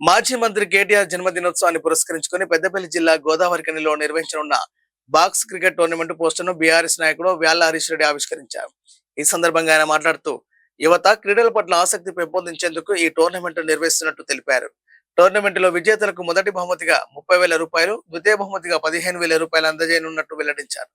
మాజీ మంత్రి కేటీఆర్ జన్మదినోత్సవాన్ని పురస్కరించుకుని పెద్దపల్లి జిల్లా గోదావరిఖనిలో నిర్వహించనున్న బాక్స్ క్రికెట్ టోర్నమెంట్ పోస్టర్ను బీఆర్ఎస్ నాయకుడు వ్యాళ్ల హరీష్ రెడ్డి ఆవిష్కరించారు. ఈ సందర్భంగా ఆయన మాట్లాడుతూ యువత క్రీడల పట్ల ఆసక్తి పెంపొందించేందుకు ఈ టోర్నమెంట్ నిర్వహిస్తున్నట్టు తెలిపారు. టోర్నమెంట్ లో విజేతలకు మొదటి బహుమతిగా 30,000 రూపాయలు, ద్వితీయ బహుమతిగా 15,000 రూపాయలు అందజేయనున్నట్టు వెల్లడించారు.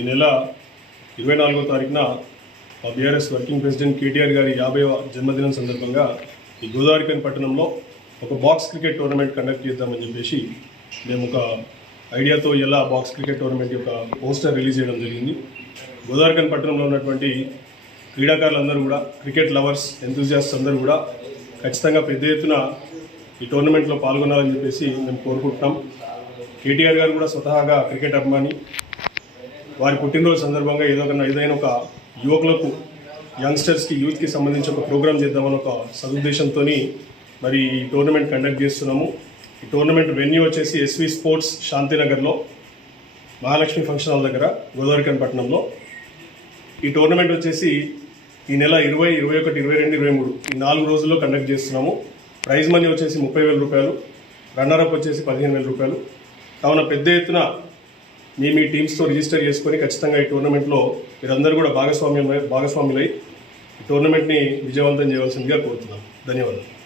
ఈ నెల 24వ తారీఖున బీఆర్ఎస్ వర్కింగ్ ప్రెసిడెంట్ కేటీఆర్ గారి 50వ జన్మదినం సందర్భంగా ఈ గోదావరిఖని పట్టణంలో ఒక బాక్స్ క్రికెట్ టోర్నమెంట్ కండక్ట్ చేద్దామని చెప్పేసి మేము ఒక ఐడియాతో ఇలా బాక్స్ క్రికెట్ టోర్నమెంట్ యొక్క పోస్టర్ రిలీజ్ చేయడం జరిగింది. గోదావరిఖని పట్టణంలో ఉన్నటువంటి క్రీడాకారులందరూ కూడా, క్రికెట్ లవర్స్, ఎంతూజియాస్ట్స్ అందరూ కూడా ఖచ్చితంగా పెద్ద ఎత్తున ఈ టోర్నమెంట్లో పాల్గొనాలని చెప్పేసి మేము కోరుకుంటున్నాం. కేటీఆర్ గారు కూడా స్వతహాగా క్రికెట్ అభిమాని. వారి పుట్టినరోజు సందర్భంగా ఏదైనా ఒక యువకులకు, యంగ్స్టర్స్కి, యూత్కి సంబంధించి ఒక ప్రోగ్రామ్ చేద్దామని ఒక సదుద్దేశంతో మరి ఈ టోర్నమెంట్ కండక్ట్ చేస్తున్నాము. ఈ టోర్నమెంట్ వెన్యూ వచ్చేసి ఎస్వి స్పోర్ట్స్ శాంతినగర్లో, మహాలక్ష్మి ఫంక్షన్ హాల్ దగ్గర, గోదావరిఖని పట్టణంలో. ఈ టోర్నమెంట్ వచ్చేసి ఈ నెల 20, 21, 22, 23 ఈ 4 రోజుల్లో కండక్ట్ చేస్తున్నాము. ప్రైజ్ మనీ వచ్చేసి 30,000 రూపాయలు, రన్నరప్ వచ్చేసి 15,000 రూపాయలు. కావున పెద్ద ఎత్తున మీ టీమ్స్తో రిజిస్టర్ చేసుకొని ఖచ్చితంగా ఈ టోర్నమెంట్లో మీరందరూ కూడా భాగస్వాములై ఈ టోర్నమెంట్ని విజయవంతం చేయవలసిందిగా కోరుతున్నాను. ధన్యవాదాలు.